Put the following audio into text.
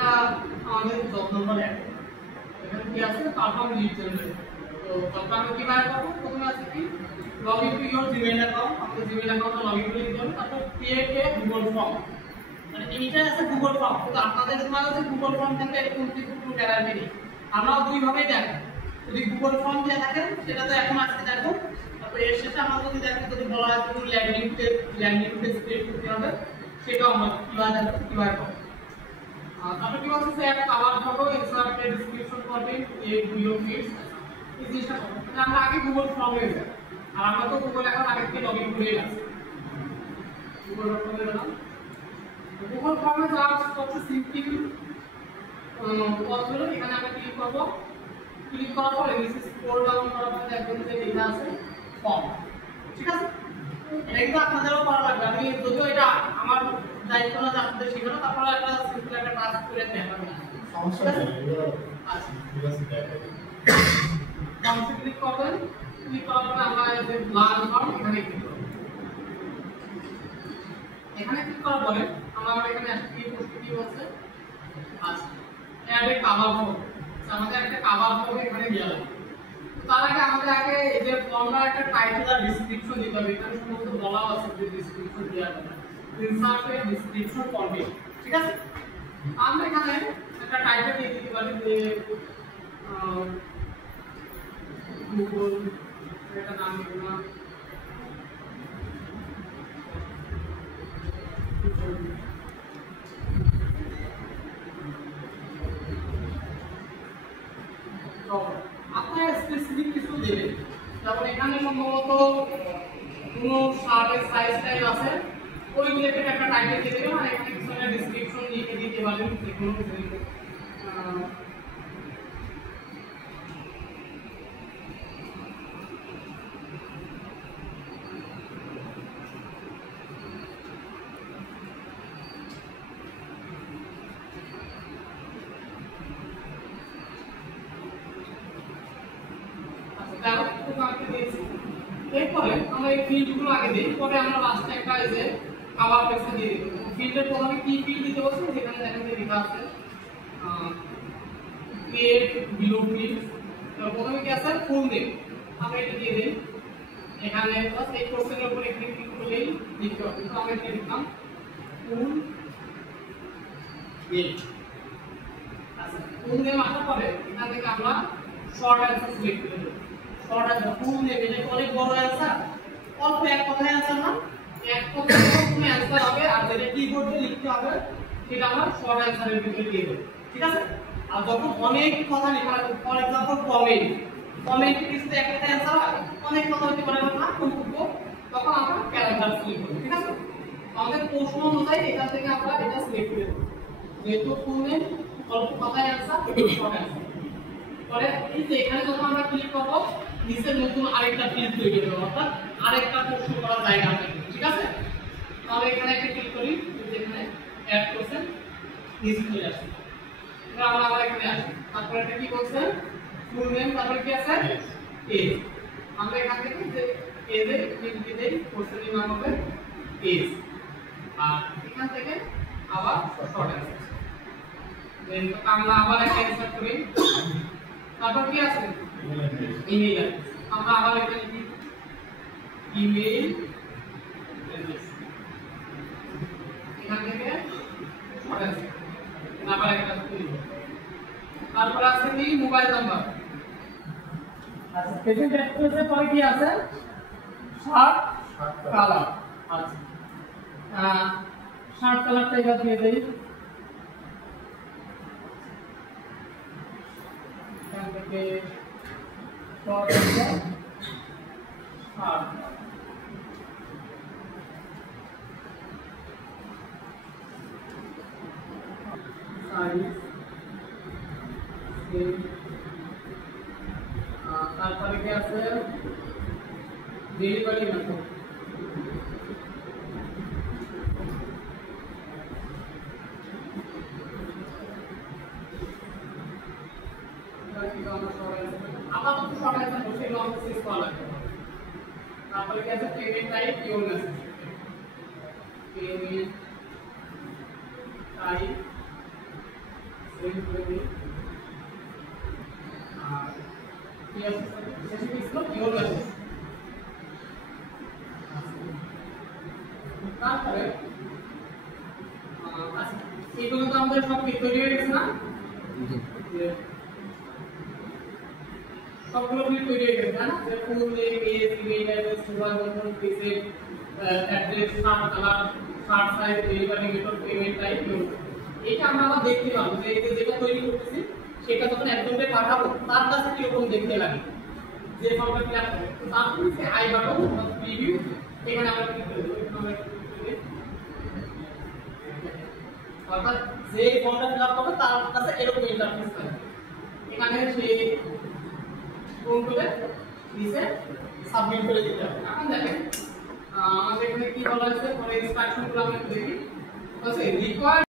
এটা আমাদের job number 1 এখানে কি আছে পারফর্ম লিড জেনারেট তো তারপর আমরা কি বাইর করব প্রথমে আছে কি login to your Gmail account আপনার জিমেইল অ্যাকাউন্টে লগইন করে দিতে হবে তারপর ক্রিয়েট এ গুগল ফর্ম মানে এইটা আছে গুগল ফর্ম কিন্তু আপনাদের সময় হচ্ছে গুগল ফর্ম থাকলে এরকম কিছু কোনো গ্যারান্টি নেই আমরা দুই ভাবেই দেখো যদি গুগল ফর্ম দিয়ে থাকেন সেটা তো এখন আজকে দেখো তারপর এর শেষে আমরা যদি দেখো যদি বলা হয় কোনো ল্যান্ডিং পেজ ক্রিয়েট করতে হবে সেটাও আমরা কিভাবে করব তারপর কি বলছে একটা cover photo insert a description content A video feeds এই জিনিসটা আমরা আগে গুগল ফর্মে যাব আর আমরা তো গুগল এখন আগে থেকে লগইন করে আছি গুগল ফর্মে গেলাম গুগল ফর্মে যাওয়ার সবচেয়ে সিম্পল পথ হলো এখানে আমরা ক্লিক করব ক্লিক করার পর নিচে স্ক্রল ডাউন করার পর দেখবেন যে লেখা আছে ফর্ম ঠিক আছে এটা কিন্তু আপনাদেরও করা লাগবে আমি যদিও এটা আমার দায়িত্ব না যে আপনাদের শেখানো তারপরে একটা সিম্পল একটা টাস্ক করে দেখাবেন সমস্যা নেই আচ্ছা ঠিক আছে দেখাবেন ক্লিক করবেন ক্লিক করার পর আমরা এই যে লার্ন ফর্ম এখানে ক্লিক করব এখানে ক্লিক করার পরে আমরা এখানে কি করতে কি বলছে আচ্ছা অ্যাড এ কভার ফটো আমাদের একটা কভার ফটো এখানে দেওয়া লাগবে তার আগে আমাদের আগে এই যে ফর্মটার একটা টাইটেল আর ডেসক্রিপশন দিতে হবে এখানে সমস্ত বলা আছে যে ডেসক্রিপশন দেওয়া হবে ইনসার্ট এ ডেসক্রিপশন কন্টেন্ট ঠিক আছে আমরা এখানে একটা টাইটেল দিয়ে দিতে পারি যে গুগল এটা নাম দিলাম তো আপনারা স্পেসিফিক কিছু দেবেন যেমন এখানে সম্ভবত কোনো শার্টের সাইজ টাইপ আছে ওই রিলেটেড একটা টাইটেল দিয়ে দেবেন আর এখানে কিছু একটা ডেসক্রিপশন লিখে দিতে পারেন যে কোনো কিছু এরপরে আমরা এই ফিল্ডগুলো আগে দিই পরে আমরা লাস্টে একটা এই যে কভার টেক্সট দিয়ে দেব ফিল্ডের প্রথমে কি ফিল্ড দিতে বলছে সেখানে দেখেন যে লেখা আছে ক্রিয়েট বিলো ফিল্ড তো প্রথমে কি আছে ফুল নেম আমরা এটা দিয়ে দেই এখানে বাস এই কোশ্চেনের উপর এখানে ক্লিক করলেই লিখতে হবে তো আমরা এটা লিখলাম ফুল নেম আচ্ছা ফুল নেম আসার পরে এখান থেকে আমরা শর্ট অ্যান্সার সিলেক্ট করে দেব শর্ট অ্যান্সার ফুল নেম এটা অনেক বড় অ্যান্সার অল্প এক কথায় অ্যান্সার না এক কথায় কোনো অ্যান্সার হবে আর যেটা কিবোর্ডে লিখতে হবে সেটা আমরা শর্ট অ্যান্সারের ভিতরে দিয়ে দেব ঠিক আছে আর যখন অনেক কথা লেখা আছে ফর एग्जांपल কমেন্ট কিছুতে একটা অ্যান্সার হয় অনেক কথা হতে পারে না কমপক্ষ তখন আমরা প্যারাগ্রাফ সিলেক্ট করব ঠিক আছে আমাদের প্রশ্ন অনুযায়ী এখান থেকে আমরা এটা সিলেক্ট করে দেব যেহেতু ফুল নেম অল্প কথায় অ্যান্সার শর্ট অ্যান্সার পরে এই যে এখানে যখন আমরা ক্লিক করব নিচে নতুন আরেকটা ফিল্ড তৈরি হবে অর্থাৎ আরেকটা প্রশ্ন করার জায়গা আছে ঠিক আছে তাহলে এখানে একটা ক্লিক করি যেখানে অ্যাড কোশ্চেন নিচে চলে আসে এবার আমরা আবার এখানে আসি তারপর এটা কি বলছে ফুল নেম তারপর কি আছে এজ আমরা এখান থেকে যে এজে ক্লিক দিলে কোশ্চেনের নাম হবে এজ আর এখান থেকে আবার শর্ট অ্যান্সার দেন আমরা আবার একটা ইনসার্ট করি তারপর কি আছে ইমেল আমরা আবার এখানে লিখি ইমেল অ্যাড্রেস এখান থেকে শর্ট অ্যান্সার আবার একটা করি তারপর আছে কি মোবাইল নাম্বার আচ্ছা পেজেন্ট অ্যাড্রেসের পরে কি আছে শার্ট কালার আচ্ছা শার্ট কালারটা এবার দিয়ে দেই এখান থেকে শর্ট অ্যান্সার শার্ট সাইজ তারপরে কি আছে ডেলিভারি মেথড আপাতত সবাই বসে লং সিস করা লাগবে তারপরে কি আছে payment type your message payment type save করে দিই আর কি আছে শেষে কি ছিল ইওর মেসেজ তারপরে আচ্ছা এইগুলো তো আমাদের সব কি তৈরি হয়ে গেছে না সবগুলো কি তৈরি হয়ে গেছে না যে full name as email address mobile number preset address shirt colour shirt size delivery method payment type এটা আমরা আবার দেখতে পাবো যে যেটা তৈরি করতেছি সেটা যখন একজনকে পাঠাবো তার কাছে কি রকম দেখতে লাগে যে ফর্মটা ফিল আপ করে তারপরে সে আই বাটন বা প্রিভিউ এখানে আমরা ক্লিক করে দেব আমরা অর্থাৎ যে ফর্মটা ফিল আপ করবে তার কাছে এরকম ইন্টারফেস থাকবে এখানে সে কোন করে নিচে সাবমিট করে দিতে হবে এখন দেখেন আমাদের এখানে কি বলা হয়েছে পরে ইনস্ট্রাকশনগুলো আমরা দেখি বলছে রিকোয়ার্ড